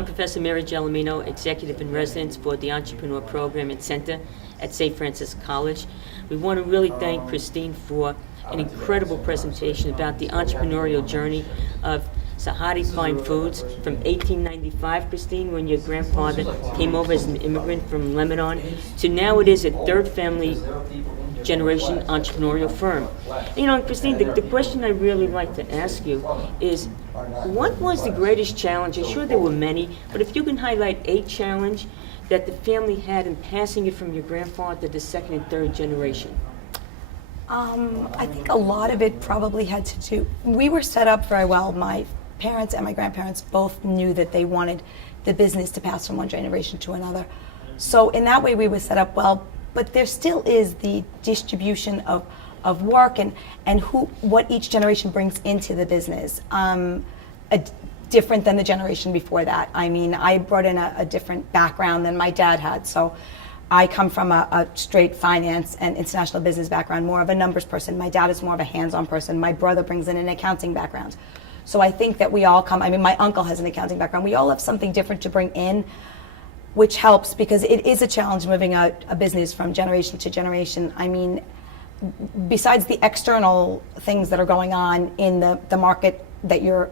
I'm Professor Mary Gelormino, Executive in Residence for the Entrepreneur Program and Center at St. Francis College. We want to really thank Christine for an incredible presentation about the entrepreneurial journey of Sahadi Fine Foods from 1895, Christine, when your grandfather came over as an immigrant from Lebanon, to now it is a third family generation entrepreneurial firm. You know, Christine, the question I really like to ask you is, what was the greatest challenge? I'm sure there were many, but if you can highlight a challenge that the family had in passing it from your grandfather to the second and third generation. I think a lot of it probably had to do, we were set up very well. My parents and my grandparents both knew that they wanted the business to pass from one generation to another. So in that way we were set up well, but there still is the distribution of work and what each generation brings into the business. Different than the generation before that. I mean, I brought in a different background than my dad had. So I come from a straight finance and international business background, more of a numbers person. My dad is more of a hands-on person. My brother brings in an accounting background. So I think that we all come, I mean, my uncle has an accounting background. We all have something different to bring in, which helps because it is a challenge moving a business from generation to generation. I mean, besides the external things that are going on in the market that you're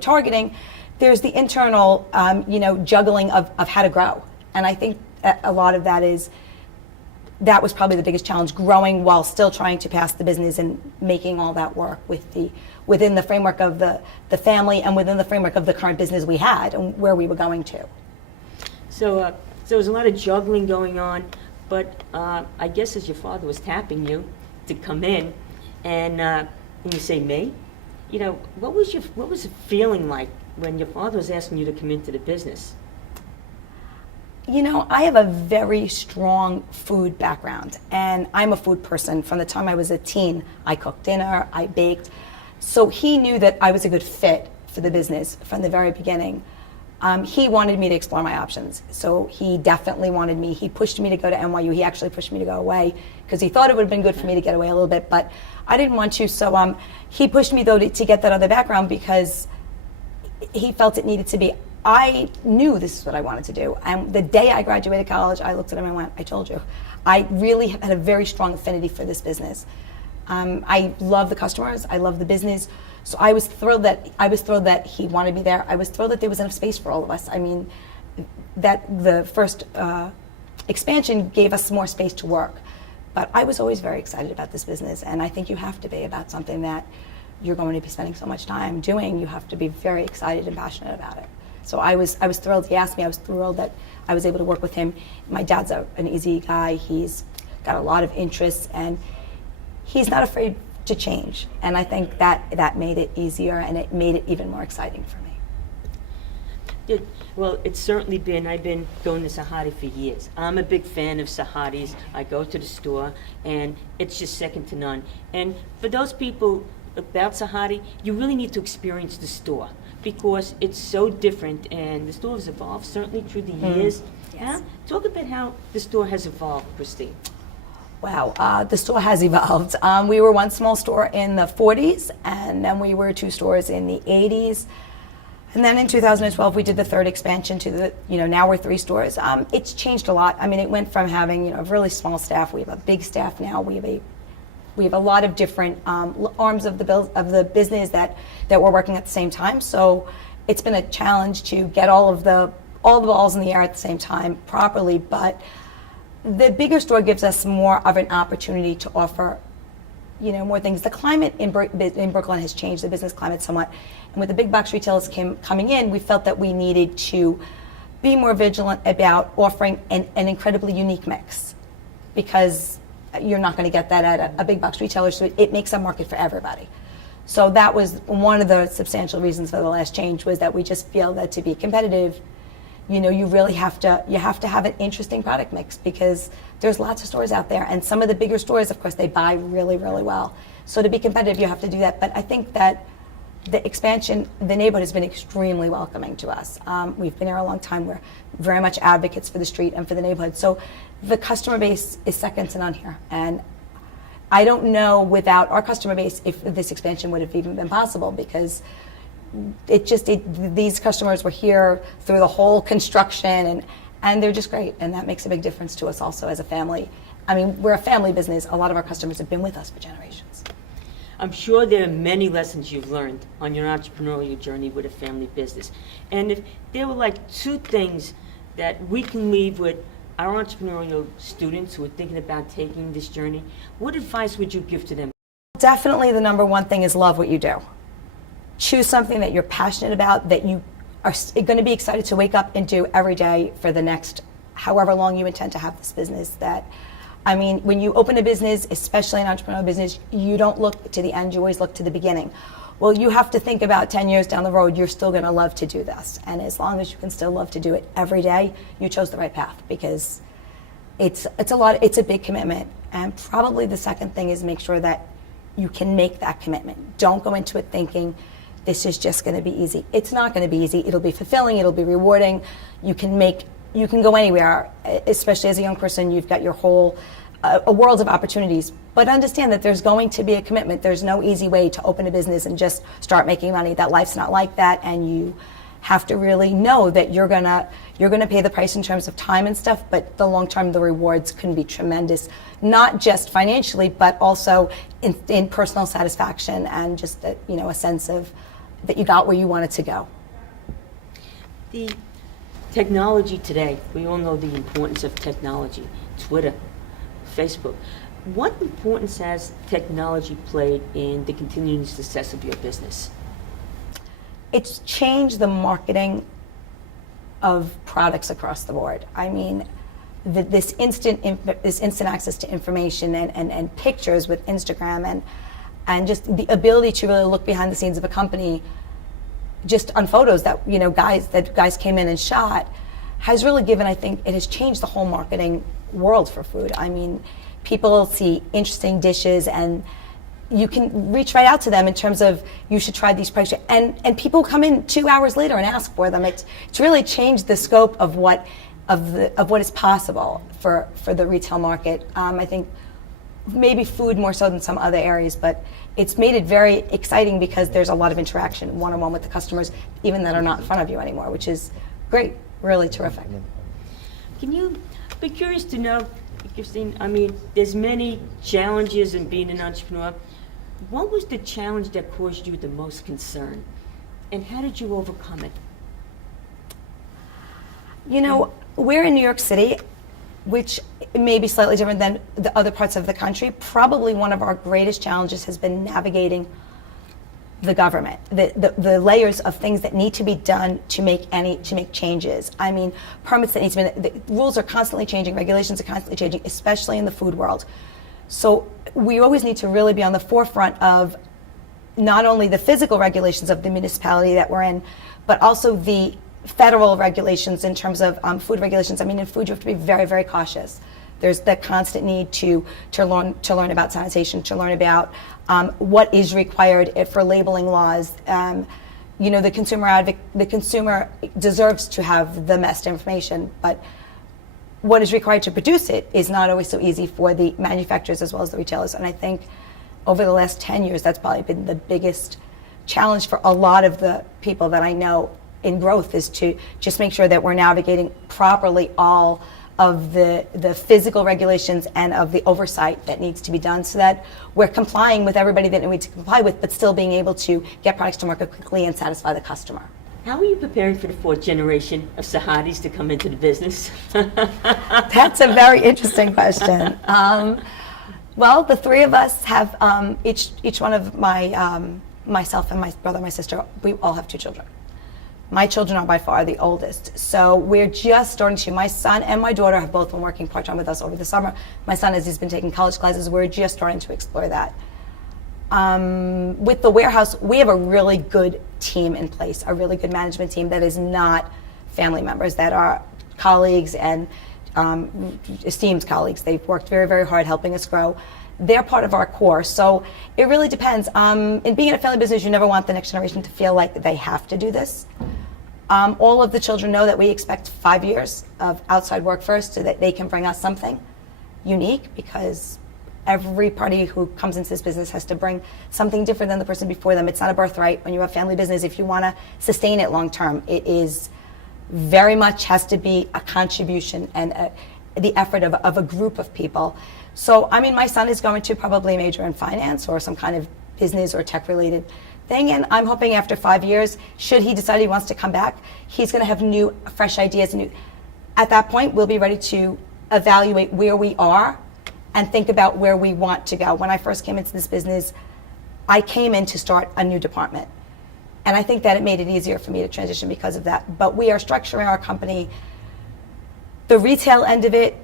targeting, there's the internal, juggling of how to grow. And I think a lot of that was probably the biggest challenge, growing while still trying to pass the business and making all that work within the framework of the family and within the framework of the current business we had and where we were going to. So there was a lot of juggling going on, but I guess as your father was tapping you to come in, and you say, "Me," what was it feeling like when your father was asking you to come into the business? I have a very strong food background, and I'm a food person. From the time I was a teen, I cooked dinner, I baked. So he knew that I was a good fit for the business from the very beginning. He wanted me to explore my options. So he definitely wanted me. He pushed me to go to NYU. He actually pushed me to go away because he thought it would have been good for me to get away a little bit, but I didn't want to. So he pushed me, though, to get that other background because he felt it needed to be. I knew this is what I wanted to do. And the day I graduated college, I looked at him and went, "I told you." I really had a very strong affinity for this business. I love the customers. I love the business. So I was thrilled that he wanted me there. I was thrilled that there was enough space for all of us. I mean, that the first expansion gave us more space to work. But I was always very excited about this business, and I think you have to be about something that you're going to be spending so much time doing. You have to be very excited and passionate about it. So I was thrilled. He asked me. I was thrilled that I was able to work with him. My dad's an easy guy. He's got a lot of interests, and he's not afraid to change. And I think that made it easier, and it made it even more exciting for me. Well, it's certainly been. I've been going to Sahadi for years. I'm a big fan of Sahadi's. I go to the store, and it's just second to none. And for those people about Sahadi, you really need to experience the store because it's so different, and the store has evolved certainly through the years. Yes. Talk about how the store has evolved, Christine. Wow, the store has evolved. We were one small store in the 40s, and then we were 2 stores in the 80s. And then in 2012, we did the third expansion to now we're 3 stores. It's changed a lot. I mean, it went from having, a really small staff. We have a big staff now. We have a lot of different arms of the business that we're working at the same time. So it's been a challenge to get all the balls in the air at the same time properly. But the bigger store gives us more of an opportunity to offer, more things. The climate in Brooklyn has changed, the business climate somewhat. And with the big box retailers coming in, we felt that we needed to be more vigilant about offering an incredibly unique mix, because you're not going to get that at a big box retailer, so it makes a market for everybody. So that was one of the substantial reasons for the last change, was that we just feel that to be competitive, you really have to have an interesting product mix, because there's lots of stores out there, and some of the bigger stores, of course, they buy really, really well. So to be competitive, you have to do that. But I think that the expansion, the neighborhood has been extremely welcoming to us. We've been here a long time. We're very much advocates for the street and for the neighborhood. So the customer base is second to none here. And I don't know without our customer base if this expansion would have even been possible, because these customers were here through the whole construction, and they're just great, and that makes a big difference to us also as a family. I mean, we're a family business. A lot of our customers have been with us for generations. I'm sure there are many lessons you've learned on your entrepreneurial journey with a family business. And if there were like 2 things that we can leave with our entrepreneurial students who are thinking about taking this journey, what advice would you give to them? Definitely the number one thing is love what you do. Choose something that you're passionate about, that you are going to be excited to wake up and do every day for the next however long you intend to have this business. I mean, when you open a business, especially an entrepreneurial business, you don't look to the end, you always look to the beginning. Well, you have to think about 10 years down the road, you're still going to love to do this. And as long as you can still love to do it every day, you chose the right path, because it's a big commitment. And probably the second thing is make sure that you can make that commitment. Don't go into it thinking this is just going to be easy. It's not going to be easy. It'll be fulfilling, it'll be rewarding. You can go anywhere, especially as a young person. You've got your whole a world of opportunities, but understand that there's going to be a commitment. There's no easy way to open a business and just start making money. That life's not like that, and you have to really know that you're gonna pay the price in terms of time and stuff, but the long term, the rewards can be tremendous, not just financially, but also in personal satisfaction and just a sense of that you got where you wanted to go. The technology today, we all know the importance of technology, Twitter, Facebook. What importance has technology played in the continuing success of your business? It's changed the marketing of products across the board. I mean, this instant access to information and pictures with Instagram and just the ability to really look behind the scenes of a company just on photos that guys came in and shot has really given, I think, it has changed the whole marketing world for food. I mean, people see interesting dishes and you can reach right out to them in terms of you should try these products, and people come in 2 hours later and ask for them. It's really changed the scope of what is possible for the retail market. I think maybe food more so than some other areas, but it's made it very exciting because there's a lot of interaction one-on-one with the customers, even that are not in front of you anymore, which is great, really terrific. Can you be curious to know, Christine, I mean, there's many challenges in being an entrepreneur. What was the challenge that caused you the most concern, and how did you overcome it? We're in New York City, which may be slightly different than the other parts of the country. Probably one of our greatest challenges has been navigating the government, the layers of things that need to be done to make changes. I mean, permits that need to be, the rules are constantly changing, regulations are constantly changing, especially in the food world. So we always need to really be on the forefront of not only the physical regulations of the municipality that we're in, but also the federal regulations in terms of food regulations. I mean, in food you have to be very, very cautious. There's the constant need to learn about sanitation, to learn about what is required for labeling laws. The consumer deserves to have the best information, but what is required to produce it is not always so easy for the manufacturers as well as the retailers. And I think over the last 10 years, that's probably been the biggest challenge for a lot of the people that I know in growth, is to just make sure that we're navigating properly all of the physical regulations and of the oversight that needs to be done, so that we're complying with everybody that we need to comply with, but still being able to get products to market quickly and satisfy the customer. How are you preparing for the 4th generation of Sahadis to come into the business? That's a very interesting question. Well, the 3 of us have, each one of myself and my brother, my sister, we all have 2 children. My children are by far the oldest. So we're just starting to, my son and my daughter have both been working part-time with us over the summer. My son, as he's been taking college classes, we're just starting to explore that. With the warehouse, we have a really good team in place, a really good management team that is not family members, that are colleagues and esteemed colleagues. They've worked very, very hard helping us grow. They're part of our core. So it really depends. In being in a family business, you never want the next generation to feel like they have to do this. All of the children know that we expect 5 years of outside work first, so that they can bring us something unique, because everybody who comes into this business has to bring something different than the person before them. It's not a birthright. When you have family business, if you want to sustain it long term, it is very much has to be a contribution and the effort of a group of people. So, I mean, my son is going to probably major in finance or some kind of business or tech related thing, and I'm hoping after 5 years, should he decide he wants to come back, he's going to have new, fresh ideas. At that point, we'll be ready to evaluate where we are and think about where we want to go. When I first came into this business, I came in to start a new department. And I think that it made it easier for me to transition because of that. But we are structuring our company, the retail end of it,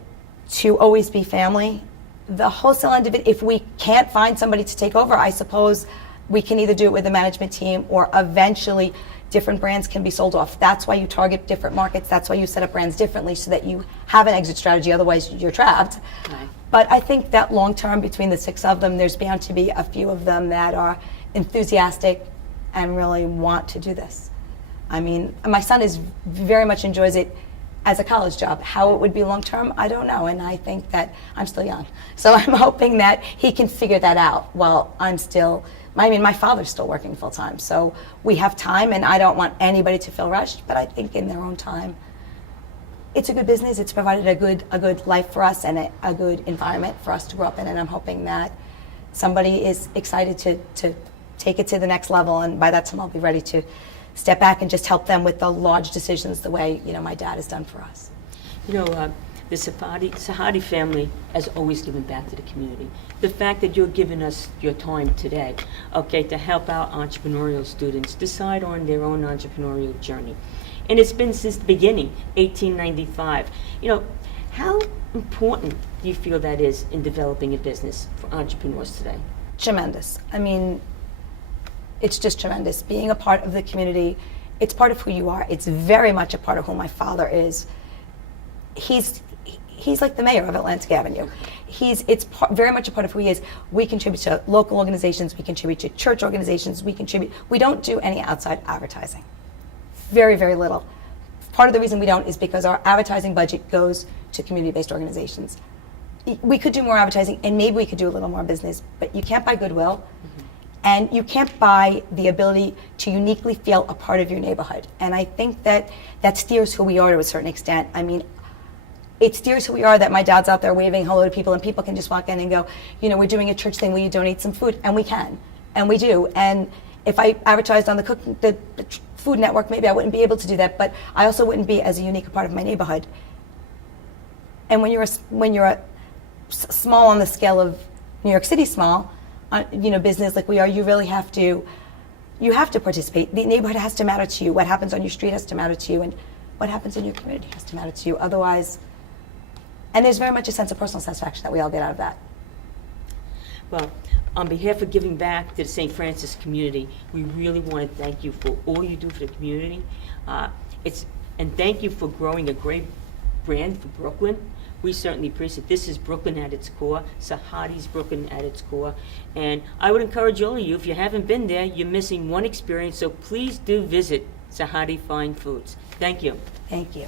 to always be family. The wholesale end of it, if we can't find somebody to take over, I suppose we can either do it with the management team or eventually different brands can be sold off. That's why you target different markets. That's why you set up brands differently so that you have an exit strategy. Otherwise, you're trapped. Right. But I think that long term, between the 6 of them, there's bound to be a few of them that are enthusiastic and really want to do this. I mean, my son is very much enjoys it as a college job. How it would be long term, I don't know. And I think that I'm still young. So I'm hoping that he can figure that out while I'm still, I mean, my father's still working full time. So we have time, and I don't want anybody to feel rushed, but I think in their own time, it's a good business. It's provided a good life for us and a good environment for us to grow up in. And I'm hoping that somebody is excited to take it to the next level, and by that time I'll be ready to step back and just help them with the large decisions the way, you know, my dad has done for us. You know, the Sahadi family has always given back to the community. The fact that you're giving us your time today, okay, to help our entrepreneurial students decide on their own entrepreneurial journey. And it's been since the beginning, 1895. You know, how important do you feel that is in developing a business for entrepreneurs today? Tremendous. I mean, it's just tremendous. Being a part of the community, it's part of who you are. It's very much a part of who my father is. He's like the mayor of Atlantic Avenue. Very much a part of who he is. We contribute to local organizations. We contribute to church organizations. We don't do any outside advertising. Very, very little. Part of the reason we don't is because our advertising budget goes to community-based organizations. We could do more advertising, and maybe we could do a little more business, but you can't buy goodwill. Mm-hmm. And you can't buy the ability to uniquely feel a part of your neighborhood. And I think that steers who we are to a certain extent. I mean, it steers who we are that my dad's out there waving hello to people, and people can just walk in and go, you know, we're doing a church thing, will you donate some food? And we can, and we do. And if I advertised on the Food Network, maybe I wouldn't be able to do that, but I also wouldn't be as a unique a part of my neighborhood. And when you're small on the scale of New York City small, you know, business like we are, you really have to participate. The neighborhood has to matter to you. What happens on your street has to matter to you, and what happens in your community has to matter to you. Otherwise, and there's very much a sense of personal satisfaction that we all get out of that. Well, on behalf of giving back to the St. Francis community, we really want to thank you for all you do for the community. And thank you for growing a great brand for Brooklyn. We certainly appreciate it. This is Brooklyn at its core. Sahadi's Brooklyn at its core. And I would encourage all of you, if you haven't been there, you're missing one experience, so please do visit Sahadi Fine Foods. Thank you. Thank you.